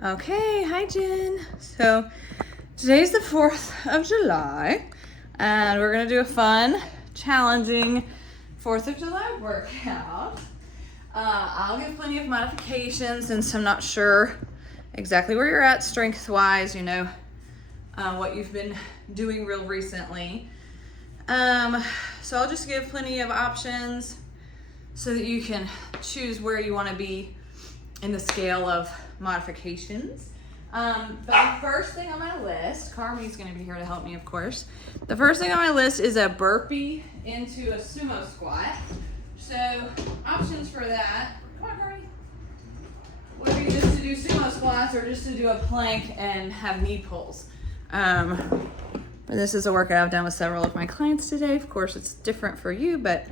Okay, hi Jen. So today's the 4th of July and we're gonna do a fun, challenging 4th of July workout. I'll give plenty of modifications since I'm not sure exactly where you're at strength-wise, what you've been doing real recently. So I'll just give plenty of options so that you can choose where you wanna be in the scale of modifications. But the first thing on my list, Carmi's gonna be here to help me, of course. The first thing on my list is a burpee into a sumo squat. So options for that, come on Carmi, would be just to do sumo squats or just to do a plank and have knee pulls. This is a workout I've done with several of my clients today. Of course, it's different for you, but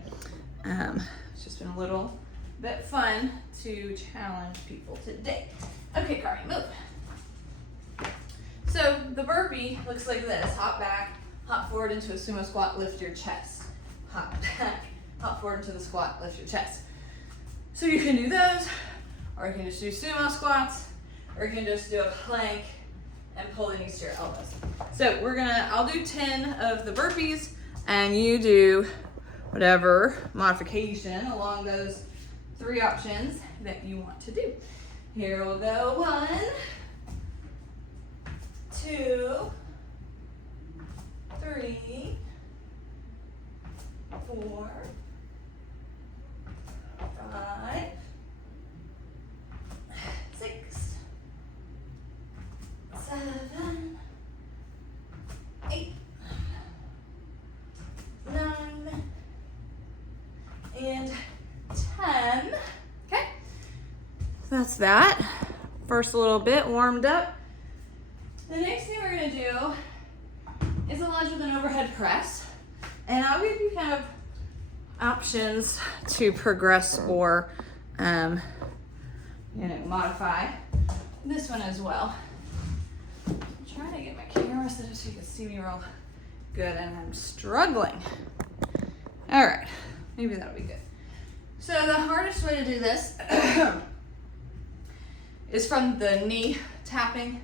it's just been a little bit fun to challenge people today. Okay, Carmi, move. So the burpee looks like this. Hop back, hop forward into a sumo squat, lift your chest. Hop back, hop forward into the squat, lift your chest. So you can do those, or you can just do sumo squats, or you can just do a plank and pull the knees to your elbows. So I'll do 10 of the burpees, and you do whatever modification along those 3 options that you want to do. Here we'll go 1, 2, 3, 4, 5, 6, 7, 8, 9, and 10. Okay, that's that. First little bit warmed up. The next thing we're gonna do is a lunge with an overhead press. And I'll give you kind of options to progress or, modify this one as well. I'm trying to get my camera set up so you can see me real good, and I'm struggling. All right, maybe that'll be good. So the hardest way to do this is from the knee tapping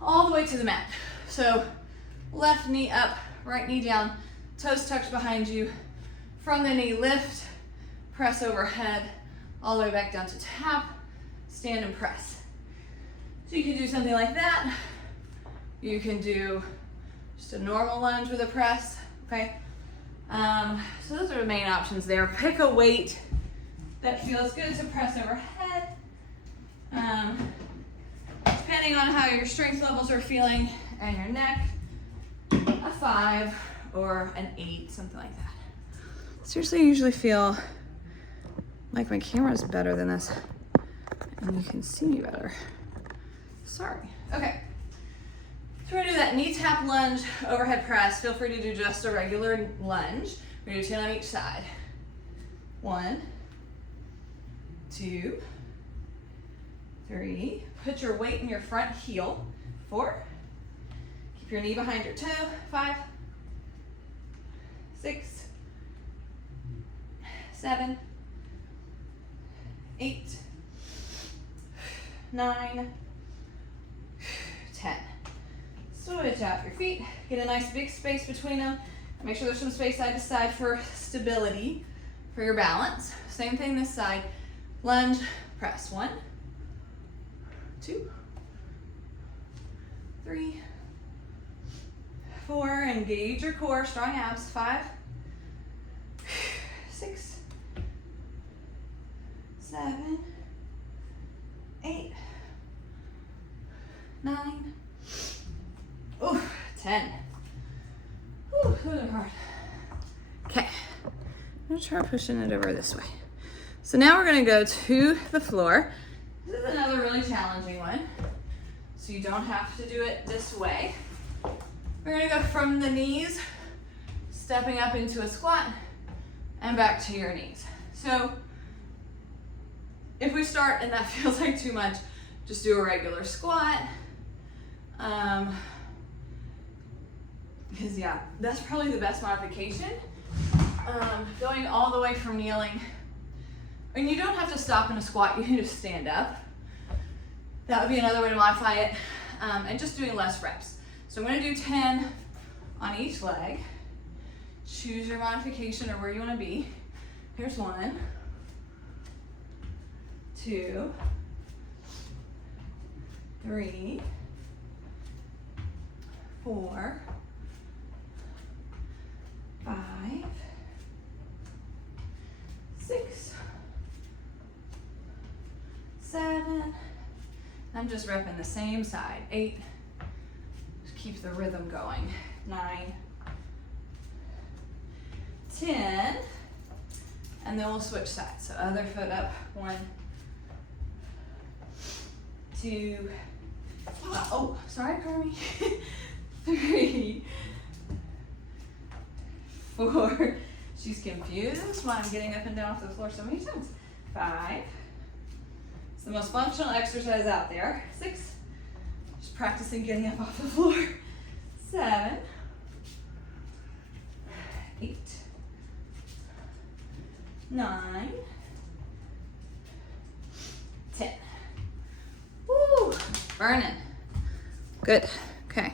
all the way to the mat. So left knee up, right knee down, toes tucked behind you. From the knee lift, press overhead, all the way back down to tap, stand and press. So you can do something like that. You can do just a normal lunge with a press, okay? So those are the main options there. Pick a weight that feels good to press overhead. Depending on how your strength levels are feeling and your neck, a 5 or an 8, something like that. Seriously, I usually feel like my camera is better than this and you can see me better. Sorry. Okay. So we're gonna do that knee tap lunge, overhead press. Feel free to do just a regular lunge. We're gonna do 10 on each side. 1, 2, 3. Put your weight in your front heel. 4. Keep your knee behind your toe. 5, 6, 7, 8, 9, 10. Switch out your feet. Get a nice big space between them. Make sure there's some space side to side for stability, for your balance. Same thing this side. Lunge, press. 1, 2, 3, 4. Engage your core, strong abs. 5, 6, 7, 8, 9. Ooh, 10. Ooh, those are hard. Okay, I'm gonna try pushing it over this way. So now we're gonna go to the floor. This is another really challenging one. So you don't have to do it this way. We're gonna go from the knees, stepping up into a squat, and back to your knees. So if we start and that feels like too much, just do a regular squat. Because yeah, that's probably the best modification. Going all the way from kneeling. And you don't have to stop in a squat, you can just stand up. That would be another way to modify it, and just doing less reps. So I'm gonna do 10 on each leg. Choose your modification or where you wanna be. Here's 1, 2, 3, 4, 5, 6, 7. I'm just repping the same side. 8. Just keep the rhythm going. 9, 10. And then we'll switch sides. So other foot up. 1, 2. Oh, sorry, Carmi. 3, 4. She's confused why I'm getting up and down off the floor so many times. 5. It's the most functional exercise out there. 6. Just practicing getting up off the floor. 7, 8, 9, 10. Woo! Burning. Good. Okay.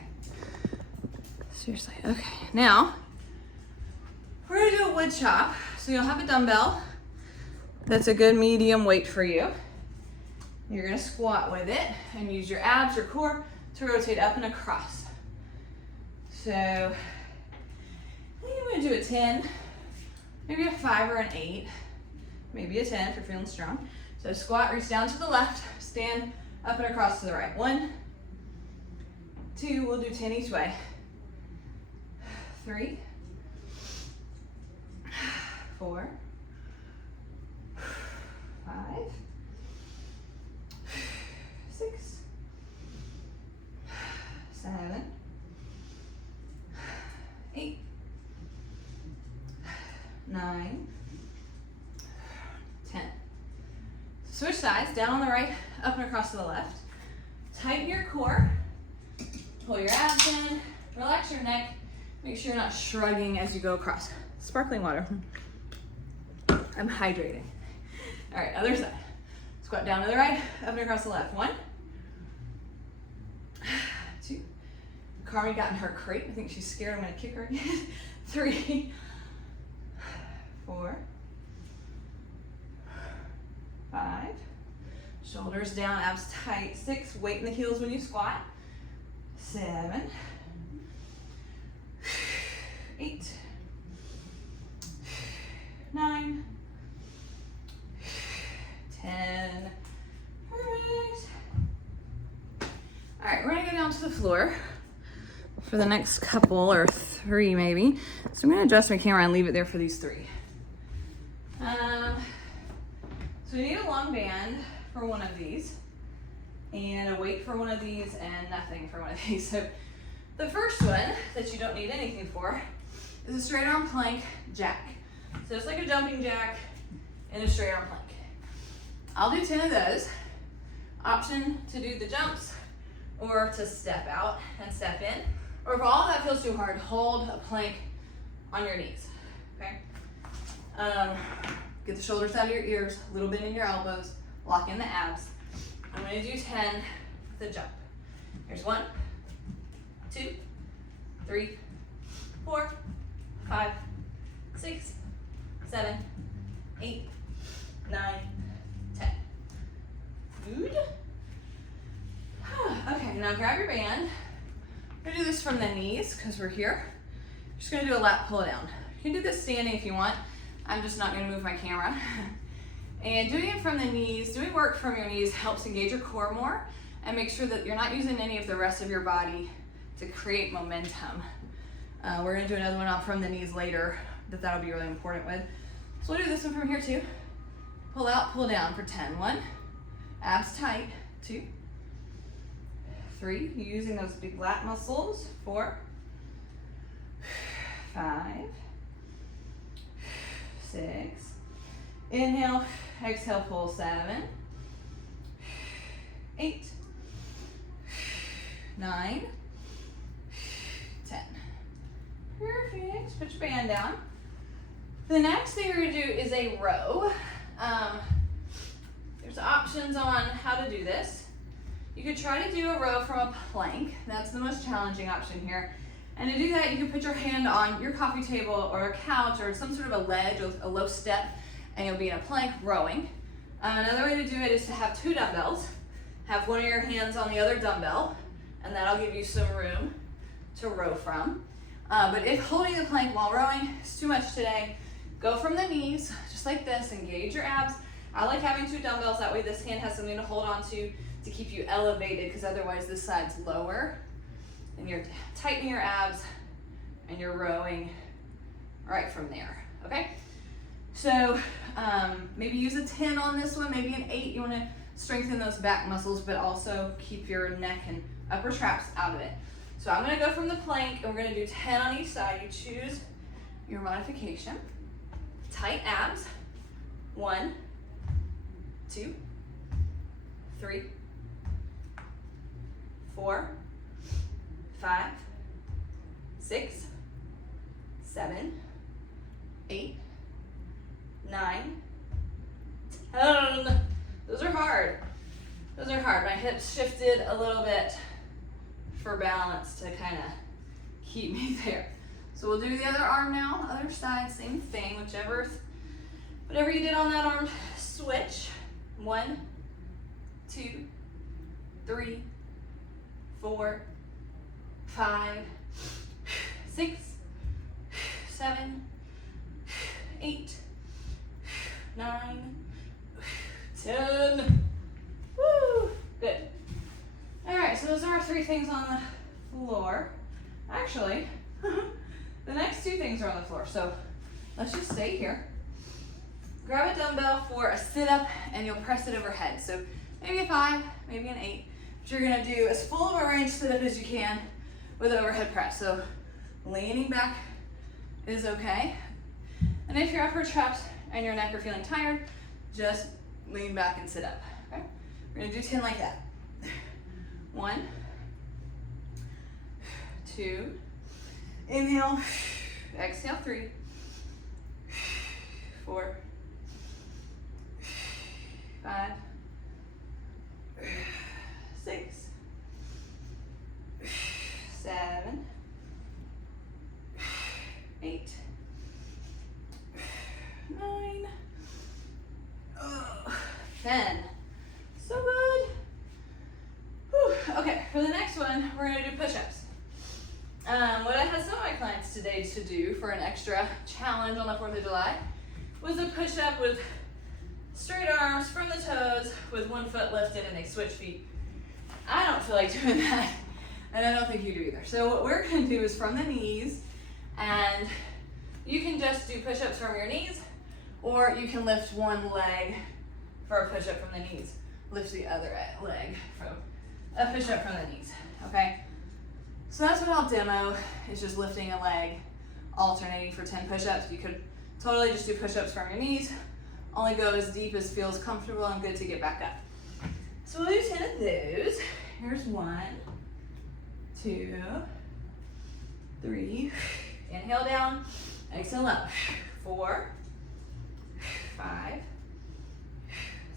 Seriously. Okay. Now, we're going to do a wood chop. So you'll have a dumbbell that's a good medium weight for you. You're going to squat with it and use your abs, your core to rotate up and across. So I think I'm going to do a 10, maybe a 5 or an 8, maybe a 10 if you're feeling strong. So squat, reach down to the left, stand up and across to the right. 1, 2, we'll do 10 each way. 3, 4, 5, 6, 7, 8, 9, 10. Switch sides, down on the right, up and across to the left. Tighten your core, pull your abs in, relax your neck, make sure you're not shrugging as you go across. Sparkling water. I'm hydrating. All right, other side. Squat down to the right, up and across the left. 1, 2. Carmi got in her crate. I think she's scared I'm gonna kick her again. 3, 4, 5. Shoulders down, abs tight. 6, weight in the heels when you squat. 7, 8, 9, 10. Perfect. All right, we're gonna go down to the floor for the next couple, or 3 maybe. So I'm gonna adjust my camera and leave it there for these 3. So we need a long band for one of these, and a weight for one of these, and nothing for one of these. So the first one that you don't need anything for is a straight arm plank jack. So it's like a jumping jack in a straight arm plank. I'll do 10 of those. Option to do the jumps or to step out and step in. Or if all that feels too hard, hold a plank on your knees, okay? Get the shoulders out of your ears, a little bit in your elbows, lock in the abs. I'm gonna do 10 with the jump. Here's 1, 2, 3, 4, 5, 6, 7, 8, 9, 10. Good. Okay, now grab your band. We're gonna do this from the knees because we're here. Just gonna do a lat pull down. You can do this standing if you want. I'm just not gonna move my camera. And doing it from the knees, doing work from your knees helps engage your core more and make sure that you're not using any of the rest of your body to create momentum. We're gonna do another one off from the knees later that'll be really important with. So we'll do this one from here too. Pull out, pull down for 10. 1, abs tight. 2, 3, you're using those big lat muscles. 4, 5, 6. Inhale, exhale, pull. 7, 8, 9, 10. Perfect. Put your band down. The next thing we're gonna do is a row. There's options on how to do this. You could try to do a row from a plank. That's the most challenging option here. And to do that, you can put your hand on your coffee table or a couch or some sort of a ledge or a low step, and you'll be in a plank rowing. Another way to do it is to have 2 dumbbells. Have one of your hands on the other dumbbell, and that'll give you some room to row from. But if holding the plank while rowing is too much today, go from the knees, just like this, engage your abs. I like having 2 dumbbells, that way this hand has something to hold on to keep you elevated, because otherwise this side's lower. And you're tightening your abs, and you're rowing right from there, okay? So maybe use a 10 on this one, maybe an 8. You wanna strengthen those back muscles, but also keep your neck and upper traps out of it. So I'm gonna go from the plank, and we're gonna do 10 on each side. You choose your modification. Tight abs. 1, 2, 3, 4, 5, 6, 7, 8, 9, 10. Those are hard. Those are hard. My hips shifted a little bit for balance to kind of keep me there. So we'll do the other arm now, other side, same thing, whatever you did on that arm, switch. 1, 2, 3, 4, 5, 6, 7, 8, 9, 10. Woo! Good. All right, so those are our 3 things on the floor. Actually, the next 2 things are on the floor. So let's just stay here. Grab a dumbbell for a sit-up, and you'll press it overhead. So maybe a 5, maybe an 8. But you're gonna do as full of a range sit-up as you can with overhead press. So leaning back is okay. And if your upper traps and your neck are feeling tired, just lean back and sit up, okay? We're gonna do 10 like that. 1, 2, inhale, exhale, 3, 4, 5, 6, 7, 8, 9, 10. So good. Whew. Okay, for the next one, we're gonna do push-ups. What I had some of my clients today to do for an extra challenge on the 4th of July was a push-up with straight arms from the toes with one foot lifted, and they switch feet. I don't feel like doing that, and I don't think you do either. So what we're gonna do is from the knees, and you can just do push-ups from your knees, or you can lift one leg for a push-up from the knees. Lift the other leg for a push-up from the knees, okay? So that's what I'll demo, is just lifting a leg, alternating for 10 push-ups. You could totally just do push-ups from your knees, only go as deep as feels comfortable and good to get back up. So we'll do 10 of those. Here's 1, 2, 3, inhale down, exhale up, 4, 5,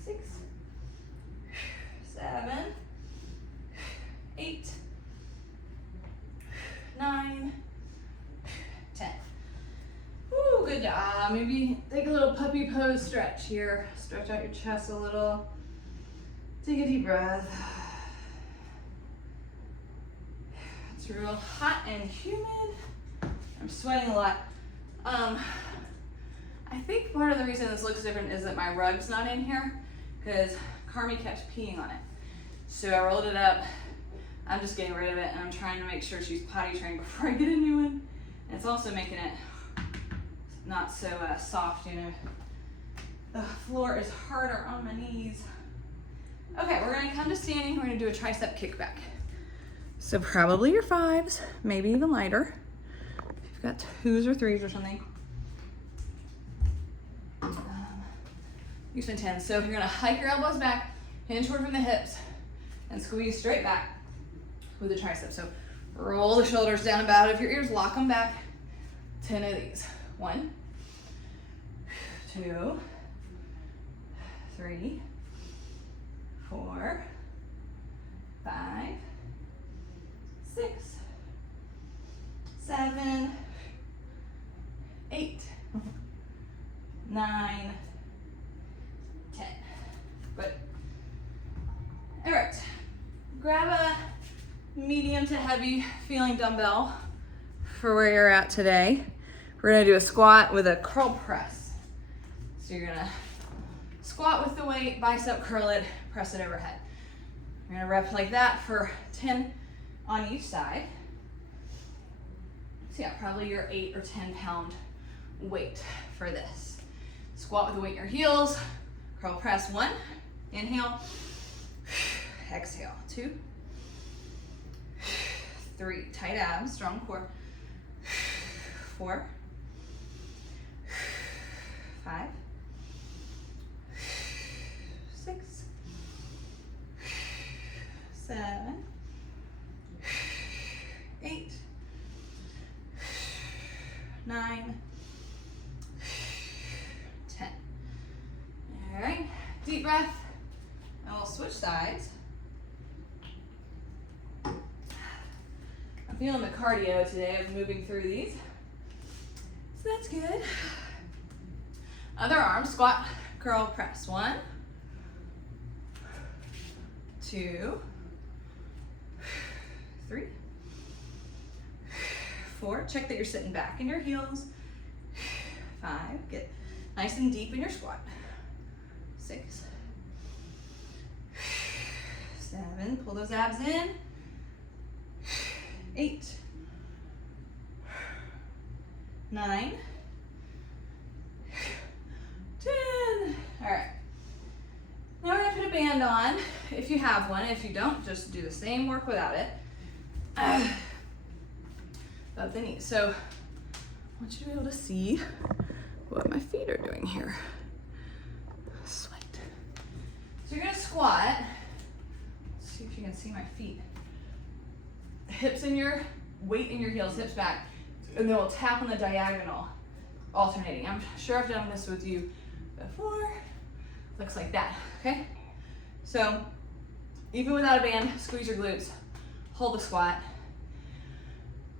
6, 7, 8, 9, 10. Woo, good job. Maybe take a little puppy pose stretch here. Stretch out your chest a little. Take a deep breath. It's real hot and humid. I'm sweating a lot. I think part of the reason this looks different is that my rug's not in here, because Carmi kept peeing on it. So I rolled it up. I'm just getting rid of it, and I'm trying to make sure she's potty trained before I get a new one. And it's also making it not so soft, you know. The floor is harder on my knees. Okay, we're gonna come to standing. We're gonna do a tricep kickback. So probably your 5s, maybe even lighter. If you've got 2s or 3s or something. Use my 10s. So you're gonna hike your elbows back, hinge forward from the hips, and squeeze straight back with the triceps. So roll the shoulders down about if your ears, lock them back. 10 of these. 1, 2, 3, 4, right, grab a medium to heavy feeling dumbbell for where you're at today. We're gonna do a squat with a curl press. So you're gonna squat with the weight, bicep curl it, press it overhead. You're gonna rep like that for 10 on each side. So yeah, probably your 8 or 10 pound weight for this. Squat with the weight in your heels, curl press 1, inhale, exhale, 2, 3, tight abs, strong core, 4, 5, 6, 7, 8, 9, 10. All right, deep breath, and we'll switch sides. I'm feeling the cardio today of moving through these, so that's good. Other arm, squat, curl, press. 1, 2, 3, 4. Check that you're sitting back in your heels. 5. Get nice and deep in your squat. 6, 7. Pull those abs in. 8, 9, 10. All right. Now we're gonna put a band on if you have one. If you don't, just do the same work without it. Above the knees. So I want you to be able to see what my feet are doing here. Sweat. So you're gonna squat. Let's see if you can see my feet. Hips in your, weight in your heels, hips back. And then we'll tap on the diagonal, alternating. I'm sure I've done this with you before. Looks like that, okay? So even without a band, squeeze your glutes, hold the squat.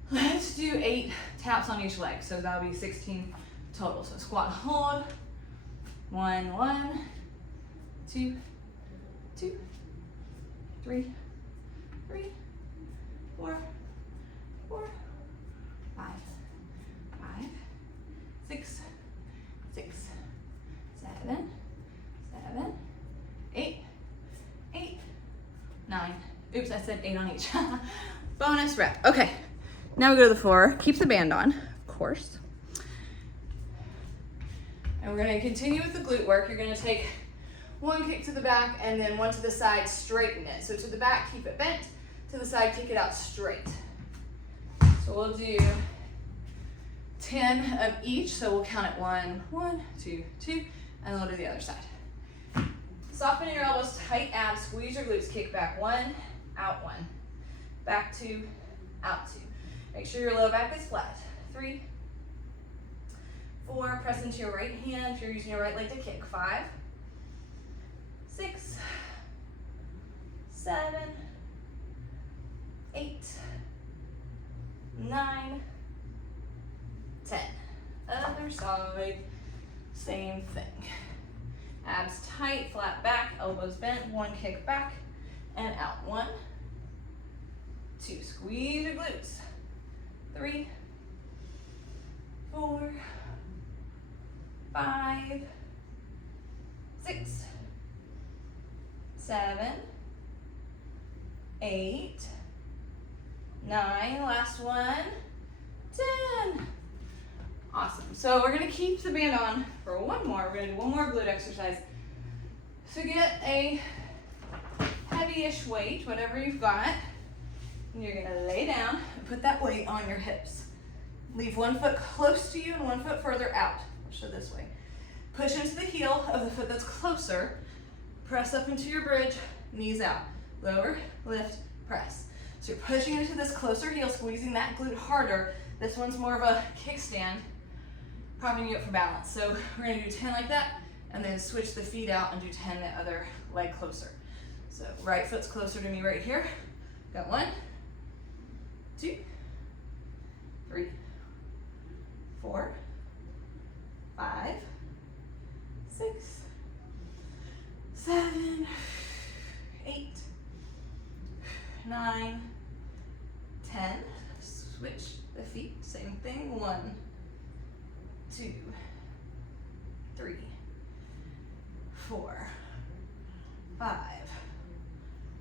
Let's do 8 taps on each leg. So that'll be 16 total. So squat, hold. 1, 1, 2, 2, 3, 3, 4, 4, 5, 5, 6, 6, 7, 7, 8, 8, 9. Oops, I said 8 on each. Bonus rep. Okay, now we go to the floor. Keep the band on, of course. And we're gonna continue with the glute work. You're gonna take 1 kick to the back and then 1 to the side, straighten it. So to the back, keep it bent. To the side, kick it out straight. So we'll do 10 of each. So we'll count it 1, 1, 2, 2, and we'll do the other side. Soften your elbows, tight abs, squeeze your glutes, kick back 1, out 1. Back 2, out 2. Make sure your low back is flat. 3, 4, press into your right hand if you're using your right leg to kick. 5, 6, 7, 8, 9, 10. Other side, same thing. Abs tight, flat back, elbows bent, 1 kick back and out. 1, 2, squeeze your glutes. 3, 4, 5, 6, 7, 8, 9, last one, 10. Awesome. So we're gonna keep the band on for one more. We're gonna do one more glute exercise. So get a heavy-ish weight, whatever you've got, and you're gonna lay down and put that weight on your hips. Leave 1 foot close to you and 1 foot further out. So this way. Push into the heel of the foot that's closer. Press up into your bridge, knees out. Lower, lift, press. So you're pushing into this closer heel, squeezing that glute harder. This one's more of a kickstand, propping you up for balance. So we're gonna do 10 like that, and then switch the feet out and do 10 the other leg closer. So right foot's closer to me right here. Got 1, 2, 3, 4, 5, 6, 7, 8, 9, 10. Switch the feet, same thing. 1, 2, 3, 4, 5,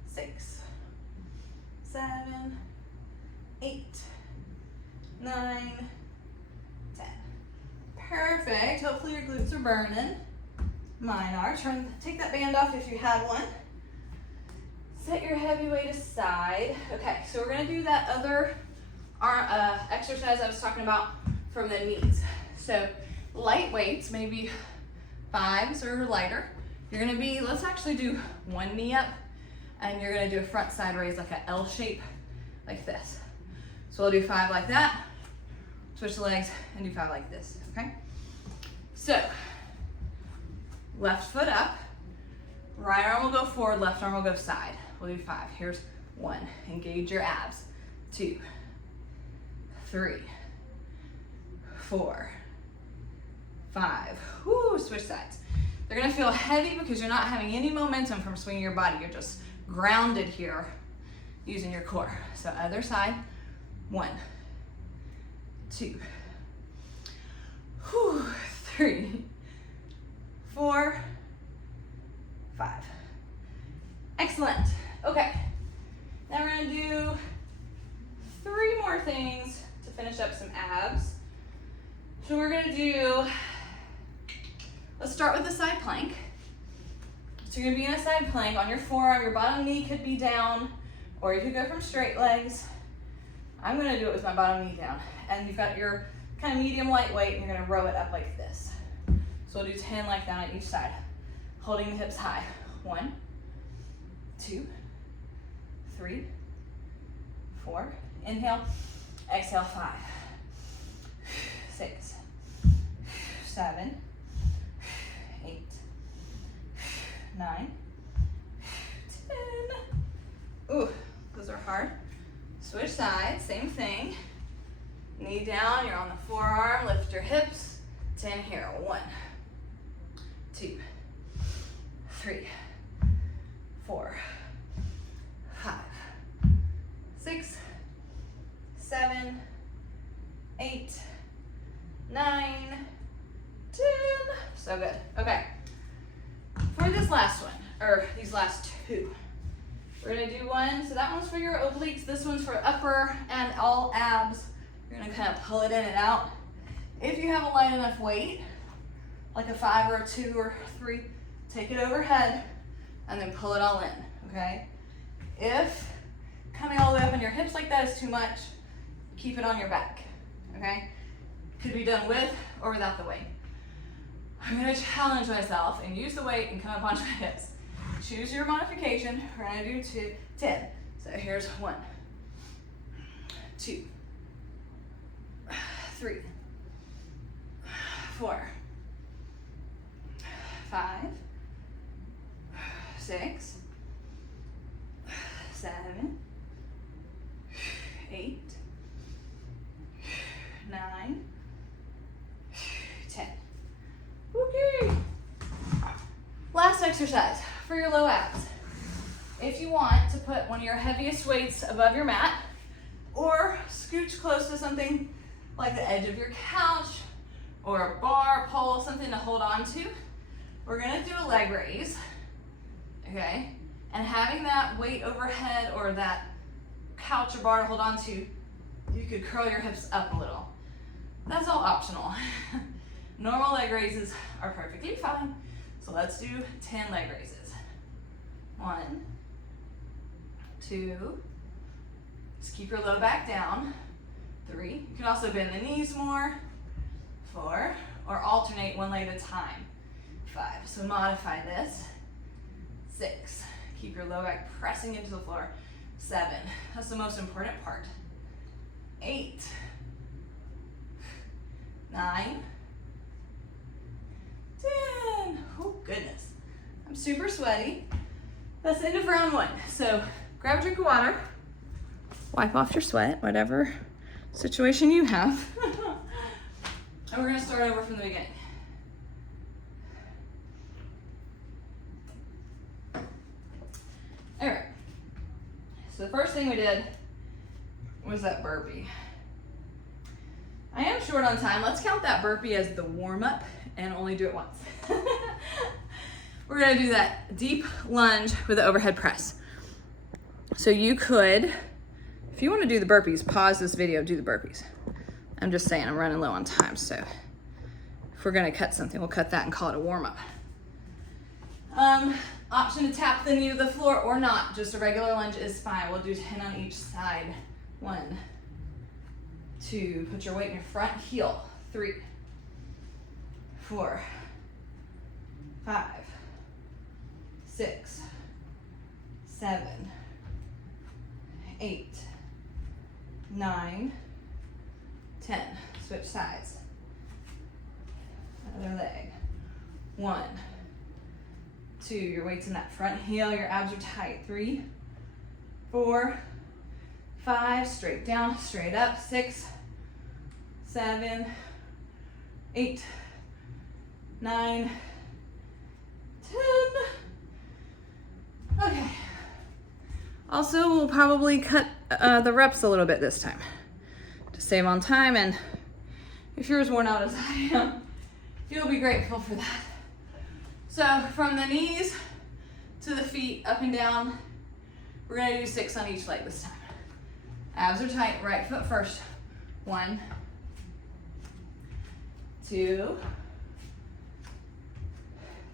6, 7, 8, 9, 10. Perfect. Hopefully your glutes are burning. Mine are. Take that band off if you had one. Set your heavy weight aside. Okay, so we're gonna do that other exercise I was talking about from the knees. So light weights, maybe 5s or lighter. You're gonna be, let's actually do one knee up, and you're gonna do a front side raise like an L shape, like this. So we'll do 5 like that, switch the legs, and do 5 like this, okay? So, left foot up, right arm will go forward, left arm will go side. We'll do 5. Here's 1, engage your abs. 2, 3, 4, 5. Whoo, switch sides. They're gonna feel heavy because you're not having any momentum from swinging your body. You're just grounded here using your core. So other side, 1, 2, 3, 4, 5. Excellent. Okay, now we're gonna do 3 more things to finish up some abs. So we're gonna do, let's start with the side plank. So you're gonna be in a side plank on your forearm, your bottom knee could be down, or you could go from straight legs. I'm gonna do it with my bottom knee down. And you've got your kind of medium lightweight, and you're gonna row it up like this. So we'll do 10 like that on each side, holding the hips high. 1, 2, 3, 4. Inhale, exhale, 5, 6, 7, 8, 9, 10. Ooh, those are hard. Switch sides, same thing. Knee down, you're on the forearm, lift your hips. 10 here. 1, 2, 3, 4, 5, 6, 7, 8, 9, 10. So good. Okay. For this last one, or these last 2, we're gonna do one. So that one's for your obliques. This one's for upper and all abs. You're gonna kind of pull it in and out. If you have a light enough weight, like a 5 or a 2 or 3, take it overhead and then pull it all in, okay? If coming all the way up on your hips like that is too much, keep it on your back, okay? Could be done with or without the weight. I'm gonna challenge myself and use the weight and come up onto my hips. Choose your modification. We're gonna do 10. So here's 1, 2, 3, 4, 5, 6, 7, 8, 9, 10. Okay. Last exercise for your low abs. If you want to put one of your heaviest weights above your mat, or scooch close to something like the edge of your couch, or a bar, pole, something to hold on to, we're gonna do a leg raise, okay? And having that weight overhead or that couch or bar to hold on to, you could curl your hips up a little. That's all optional. Normal leg raises are perfectly fine. So let's do 10 leg raises. 1, 2, just keep your low back down. 3, you can also bend the knees more. 4, or alternate one leg at a time. 5, so modify this. 6, keep your low back pressing into the floor. 7, that's the most important part. 8, 9, 10. Oh goodness, I'm super sweaty. That's the end of round 1. So grab a drink of water, wipe off your sweat, whatever situation you have. And we're gonna start over from the beginning. All right, So the first thing we did was that burpee. I am short on time. Let's count that burpee as the warm-up and only do it once. We're gonna do that deep lunge with the overhead press. So you could, if you wanna do the burpees, pause this video, do the burpees. I'm just saying, I'm running low on time, so if we're gonna cut something, we'll cut that and call it a warm-up. Option to tap the knee to the floor or not, just a regular lunge is fine. We'll do 10 on each side. 1, 2, put your weight in your front heel. 3, 4, 5, 6, 7, 8, 9, 10. Switch sides. Other leg. 1, 2, your weight's in that front heel, your abs are tight. 3, 4, 5, straight down, straight up. 6, 7, 8, 9, 10. Okay. Also, we'll probably cut the reps a little bit this time to save on time, and if you're as worn out as I am, you'll be grateful for that. So from the knees to the feet, up and down, we're gonna do 6 on each leg this time. Abs are tight, right foot first. 1, 2,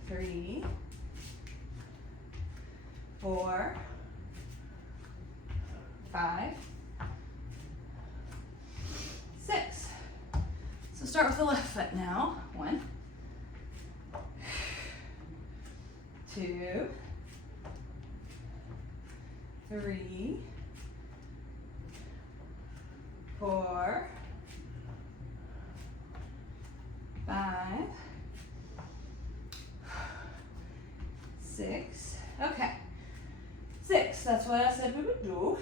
3, 4, 5, 6. So start with the left foot now. 1, 2, 3, 4, 5, 6. Okay. 6. That's what I said we would do.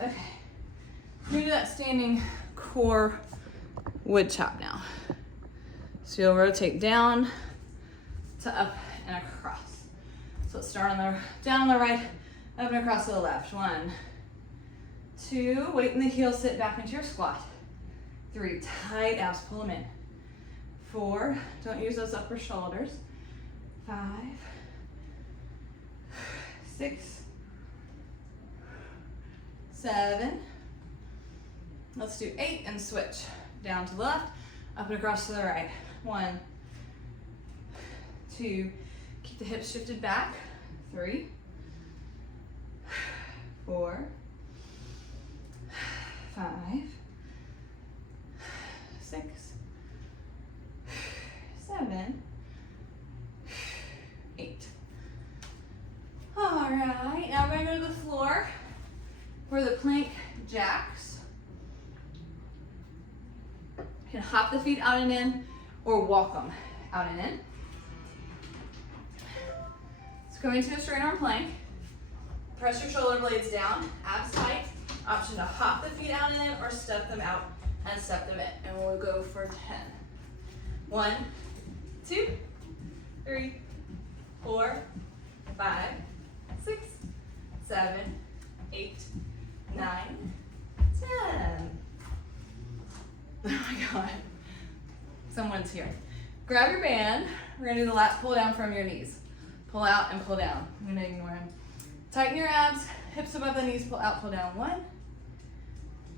Okay. We're gonna do that standing core wood chop now. So you'll rotate down to up and across. So let's start on the down on the right, up and across to the left. 1, 2, weight in the heel, sit back into your squat. 3, tight abs, pull them in. 4, don't use those upper shoulders. 5, 6, 7. Let's do 8 and switch. Down to the left, up and across to the right. 1, 2, keep the hips shifted back. 3, 4, 5, 6, 7, 8. All right, now we're gonna go to the floor for the plank jacks. You can hop the feet out and in or walk them out and in. So going to a straight arm plank. Press your shoulder blades down, abs tight. Option to hop the feet out and in or step them out and step them in. And we'll go for 10. 1, 2, 3, 4, 5, 6, 7, 8, 9, 10. Oh my God. Someone's here. Grab your band. We're gonna do the lat pull down from your knees. Pull out and pull down. I'm gonna ignore him. Tighten your abs, hips above the knees, pull out, pull down. 1,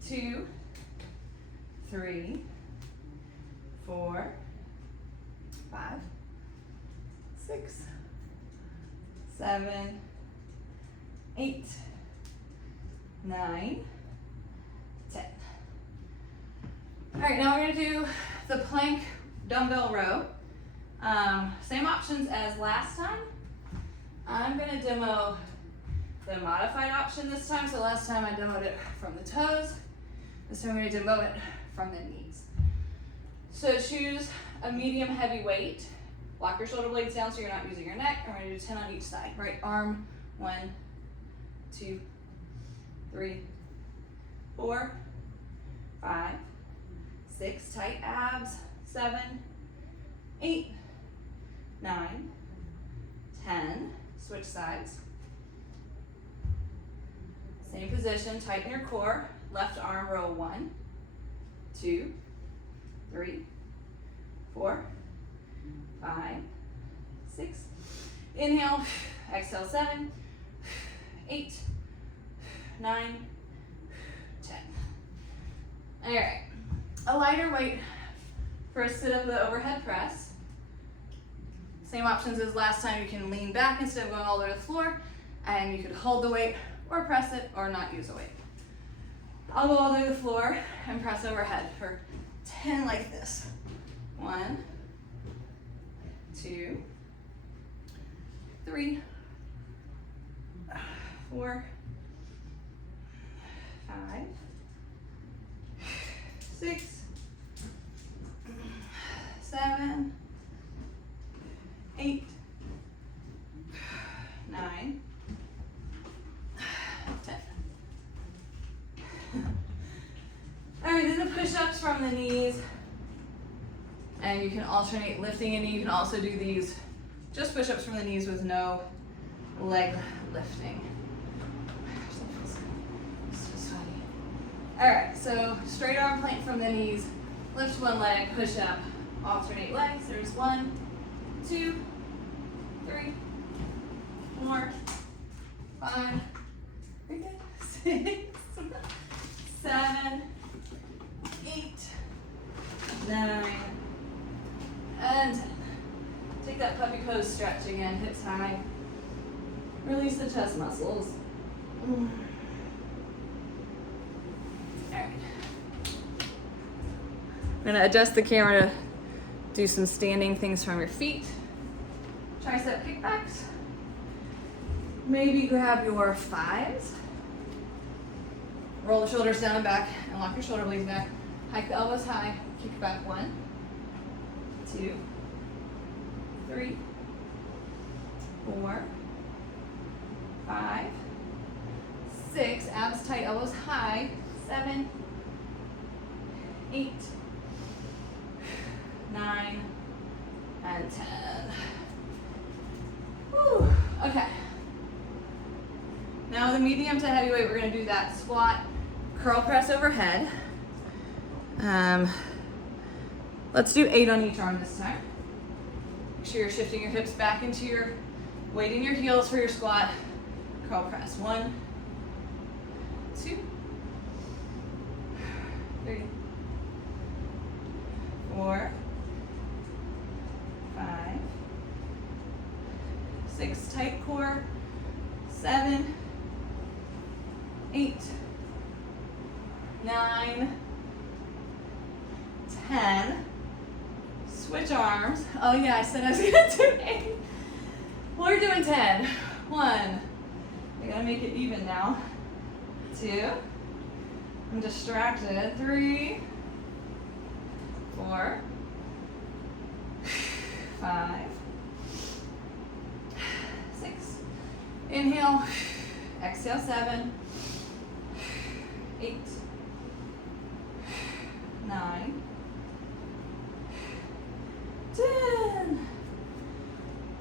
2, 3, 4, 5, 6, 7, 8, 9, 10. All right, now we're gonna do the plank dumbbell row. Same options as last time. I'm gonna demo the modified option this time. So last time I demoed it from the toes. This time I'm gonna demo it from the knees. So choose a medium heavy weight. Lock your shoulder blades down so you're not using your neck. I'm gonna do 10 on each side. Right arm, 1, 2, 3, 4, 5, 6, tight abs, 7, 8, 9, 10, switch sides, Same position, tighten your core. Left arm row 1, 2, 3, 4, 5, 6. Inhale, exhale 7, 8, 9, 10. All right, a lighter weight for a sit-up with the overhead press. Same options as last time. You can lean back instead of going all the way to the floor, and you could hold the weight or press it or not use a weight. I'll go all the way to the floor and press overhead for 10 like this. 1, 2, 3, 4, 5, 6, 7, 8, 9, 10. All right, then the push-ups from the knees. And you can alternate lifting a knee. You can also do these just push-ups from the knees with no leg lifting. So sweaty. All right, so straight arm plank from the knees. Lift one leg, push up, alternate legs. There's 1, 2, 3, 4, 5, 6, 7, 8, 9, and 10. Take that puppy pose stretch again, hips high. Release the chest muscles. All right. I'm gonna adjust the camera to do some standing things from your feet. Tricep kickbacks. Maybe grab your 5s. Roll the shoulders down and back and lock your shoulder blades back. Hike the elbows high, kick back 1, 2, 3, 4, 5, 6, abs tight, elbows high, 7, 8, 9, and 10. Whew. Okay. Now the medium to heavyweight, we're gonna do that squat, curl press overhead. Let's do 8 on each arm this time. Make sure you're shifting your hips back into your weight in your heels for your squat. Curl press. 1, 2, 3, 4, 5, 6, tight core. 7, 8, 9, 10. Switch arms. Oh yeah, I said I was gonna do 8. We're doing 10. 1. I gotta make it even now. 2. I'm distracted. 3, 4, 5, 6. Inhale. Exhale. 7, 8, 9, 10.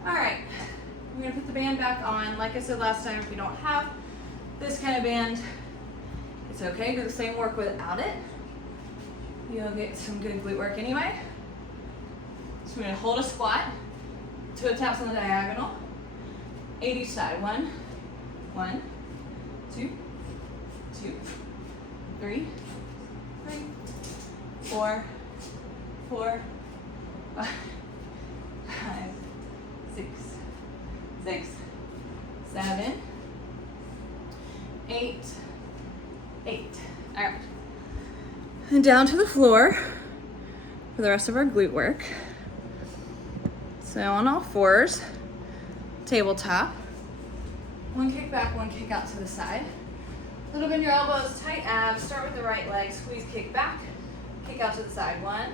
All right, we're gonna put the band back on. Like I said last time, if you don't have this kind of band, it's okay. Do the same work without it. You'll get some good glute work anyway. So we're gonna hold a squat, toe taps on the diagonal, 8 each side. 1, 1, 2, 2, 3, 4, 4, 5, 6, 6, 7, 8, 8. All right. And down to the floor for the rest of our glute work. So on all fours, tabletop. 1 kick back, 1 kick out to the side. Little bend your elbows, tight abs. Start with the right leg, squeeze, kick back, kick out to the side. 1,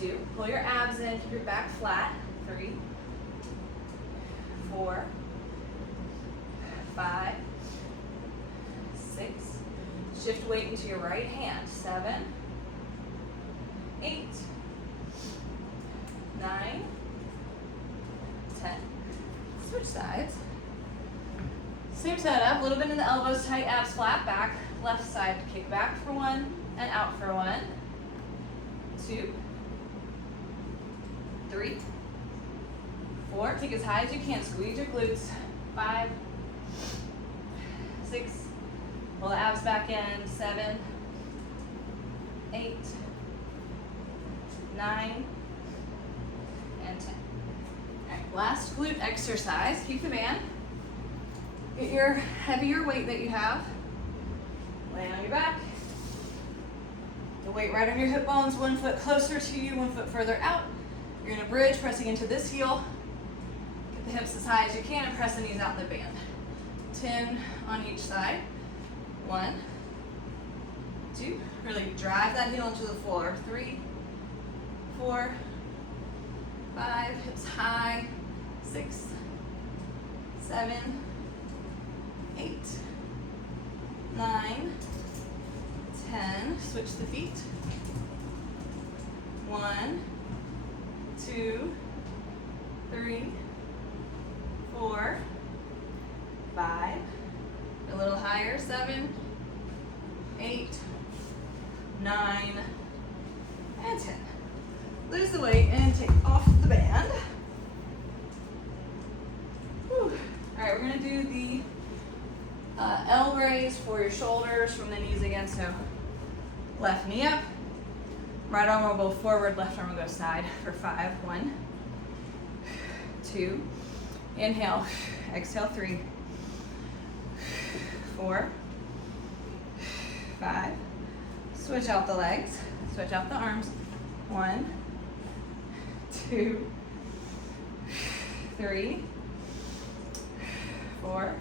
2. Pull your abs in, keep your back flat. 3, 4, 5, 6. Shift weight into your right hand. 7, 8, 9, 10. Switch sides. Same setup, a little bit in the elbows, tight abs, flat back, left side kick back for 1 and out for 1, 2, 3, 4, take as high as you can, squeeze your glutes, 5, 6, pull the abs back in, 7, 8, 9, and 10. All right, last glute exercise, keep the band. Get your heavier weight that you have, lay on your back. The weight right on your hip bones, 1 foot closer to you, 1 foot further out. You're gonna bridge, pressing into this heel. Get the hips as high as you can and press the knees out in the band. 10 on each side. 1, 2, really drive that heel into the floor. 3, 4, 5, hips high. 6, 7, 8, 9, 10. Switch the feet. 1, 2, 3, 4, 5. A little higher. 7, 8, 9, and 10. Lose the weight and take off the band. Whew. All right, we're gonna do the L raise for your shoulders from the knees again. So left knee up, right arm will go forward, left arm will go side for 5. 1, 2, inhale, exhale, 3, 4, 5. Switch out the legs, switch out the arms. 1, 2, 3, 4,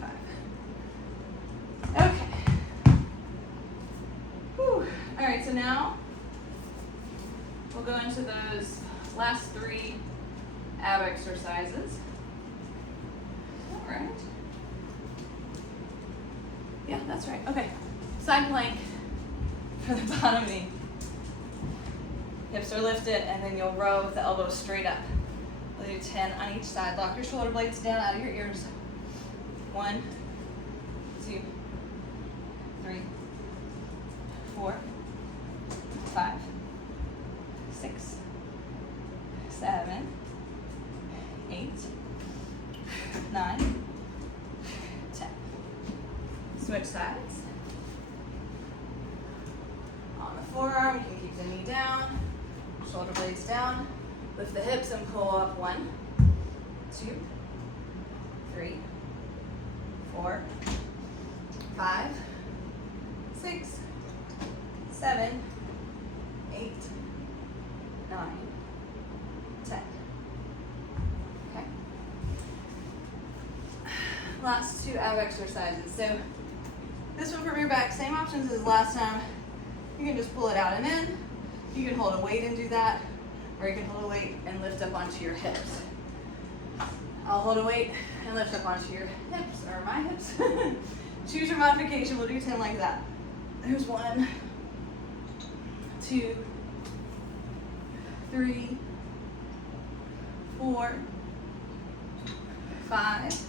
5. Okay. Whew. All right, so now we'll go into those last 3 ab exercises. All right. Yeah, that's right. Okay. Side plank for the bottom knee. Hips are lifted, and then you'll row with the elbows straight up. We'll do 10 on each side. Lock your shoulder blades down out of your ears. 1, 2, 3, 4, 5, 6, 7, 8, 9, 10. Switch sides. On the forearm, you can keep the knee down, shoulder blades down. Lift the hips and pull up. 1, 2, 3, 4, 5, 6, 7, 8, 9, 10. Okay. Last 2 ab exercises. So this one from your back, same options as last time. You can just pull it out and in. You can hold a weight and do that, or you can hold a weight and lift up onto your hips. I'll hold a weight and lift up onto your hips, or my hips. Choose your modification. We'll do 10 like that. There's 1, 2, 3, 4, 5,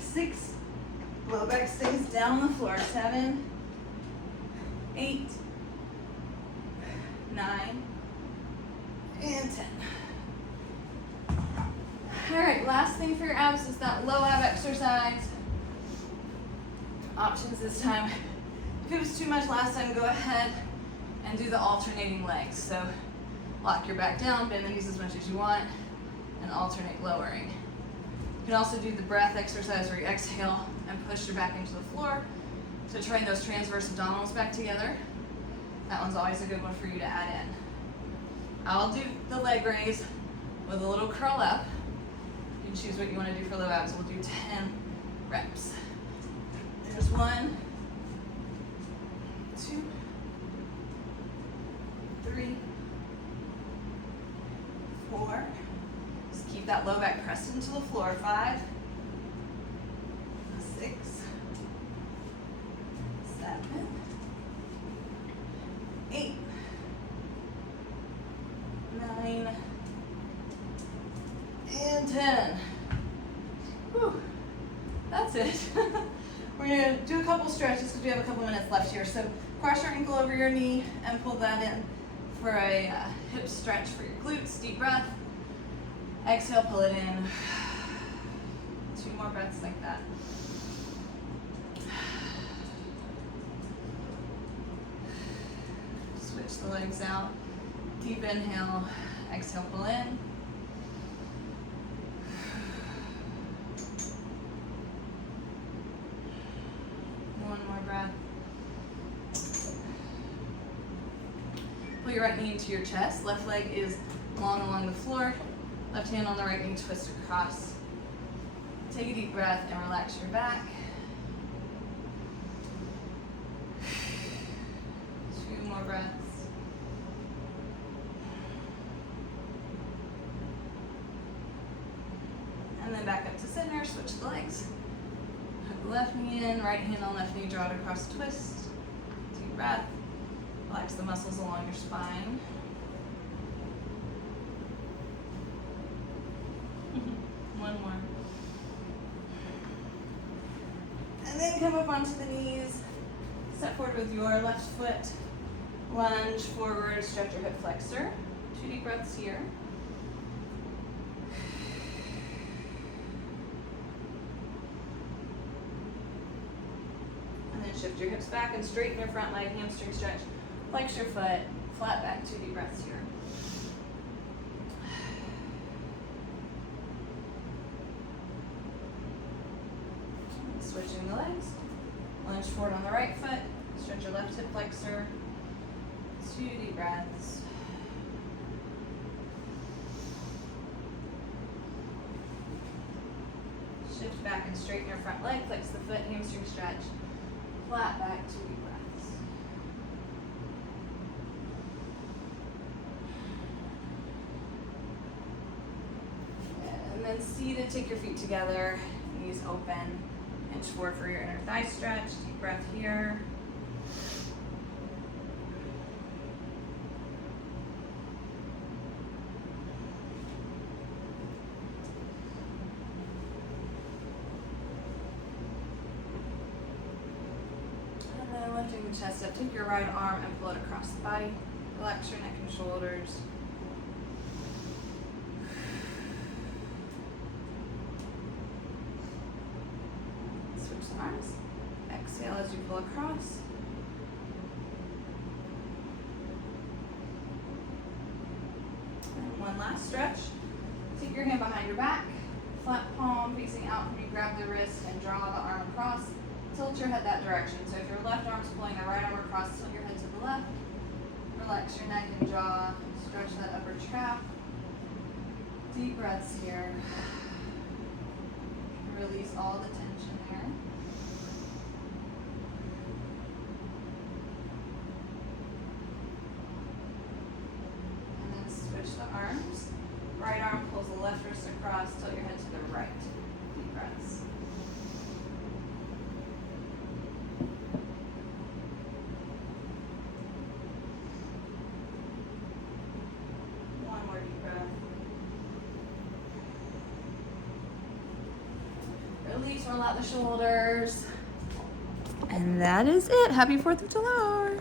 6. Low back stays down on the floor. 7, 8, 9, and 10. All right, last thing for your abs is that low ab exercise. Options this time. If it was too much last time, go ahead and do the alternating legs. So lock your back down, bend the knees as much as you want, and alternate lowering. You can also do the breath exercise where you exhale and push your back into the floor to train those transverse abdominals back together. That one's always a good one for you to add in. I'll do the leg raise with a little curl up. You can choose what you want to do for low abs. We'll do 10 reps. There's 1, 2, 3, 4. Just keep that low back pressed into the floor. 5, 6, 7, 8, 9, and 10. Whew. That's it. We're gonna do a couple stretches because we have a couple minutes left here. So cross your ankle over your knee and pull that in for a hip stretch for your glutes. Deep breath. Exhale, pull it in. 2 more breaths like that. Switch the legs out. Deep inhale. Exhale, pull in. One more breath. Pull your right knee into your chest. Left leg is long along the floor. Left hand on the right knee, twist across. Take a deep breath and relax your back. 2 more breaths. And then back up to center, switch the legs. Hook the left knee in, right hand on left knee, draw it across, twist. Deep breath. Relax the muscles along your spine. One more. And then come up onto the knees. Step forward with your left foot. Lunge forward, stretch your hip flexor. 2 deep breaths here. And then shift your hips back and straighten your front leg, hamstring stretch. Flex your foot, flat back, 2 deep breaths here. Switching the legs. Lunge forward on the right foot. Stretch your left hip flexor. 2 deep breaths. Shift back and straighten your front leg. Flex the foot, hamstring stretch. Flat back, 2 deep breaths. And then seated, take your feet together, knees open. Inch forward for your inner thigh stretch. Deep breath here. And then lifting the chest up, take your right arm and pull it across the body. Relax your neck and shoulders. Arms. Exhale as you pull across. And one last stretch. Take your hand behind your back. Flat palm facing out when you grab the wrist and draw the arm across. Tilt your head that direction. So if your left arm's pulling the right arm across, tilt your head to the left. Relax your neck and jaw. Stretch that upper trap. Deep breaths here. Release all the tension there. Switch the arms. Right arm pulls the left wrist across, tilt your head to the right. Deep breaths. One more deep breath. Release, roll out the shoulders. And that is it. Happy 4th of July.